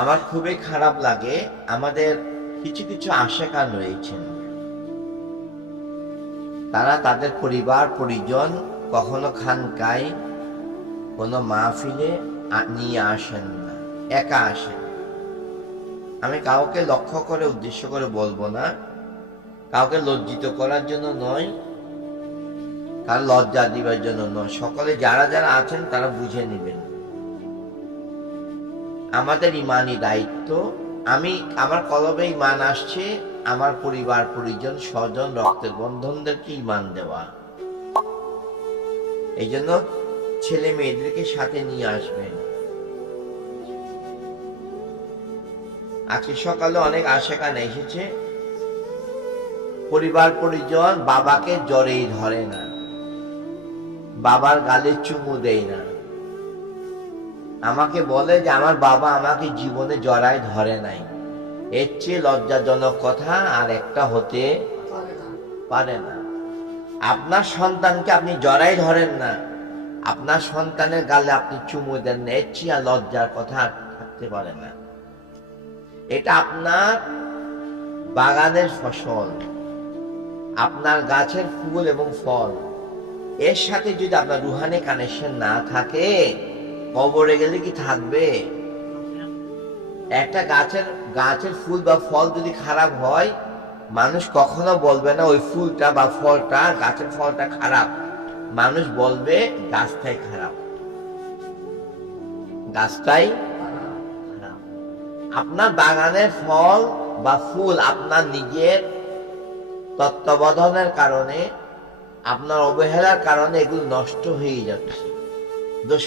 আমার খুবই খারাপ লাগে, আমাদের কিছু কিছু আশেকান রয়েছেন, তারা তাদের পরিবার পরিজন কখনো খানকায় কোনো মাহফিলে নিয়ে আসেন না, একা আসেন। আমি কাউকে লক্ষ্য করে উদ্দেশ্য করে বলবো না, কাউকে লজ্জিত করার জন্য নয়, কার লজ্জা দিবার জন্য নয়। সকলে যারা যারা আছেন তারা বুঝে নেবেন, আমাদের ইমানি দায়িত্ব। আমার কলবে ইমান আসছে, আমার পরিবার পরিজন স্বজন রক্তের বন্ধনদেরকে ইমান দেওয়া। এই জন্য ছেলে মেয়েদেরকে সাথে নিয়ে আসবেন। আজকে সকালে অনেক আশেকান এসেছে, পরিবার পরিজন বাবাকে জড়েই ধরে না, বাবার গালে চুমু দেয় না। আমাকে বলে যে আমার বাবা আমাকে জীবনে জড়ায় ধরে নাই। এর চেয়ে লজ্জাজনক কথা আর একটা হতে পারে না। আপনার সন্তানকে আপনি জড়াই ধরেন না, আপনার সন্তানের গালে আপনি চুমু দেন না, এর চেয়ে আর লজ্জার কথা আর থাকতে পারে না। এটা আপনার বাগানের ফসল, আপনার গাছের ফুল এবং ফল, এর সাথে যদি আপনার রুহানি কানেকশন না থাকে, কবরে গেলে কি থাকবে? একটা গাছের ফুল বা ফল যদি খারাপ হয়, মানুষ কখনো বলবে না ওই ফুলটা বা ফলটা, গাছের ফলটা খারাপ। মানুষ বলবে গাছটাই খারাপ, গাছটাই খারাপ। আপনার বাগানের ফল বা ফুল আপনার নিজের তত্ত্বাবধানের কারণে, আপনার অবহেলার কারণে এগুলো নষ্ট হয়ে যাচ্ছে। দোষ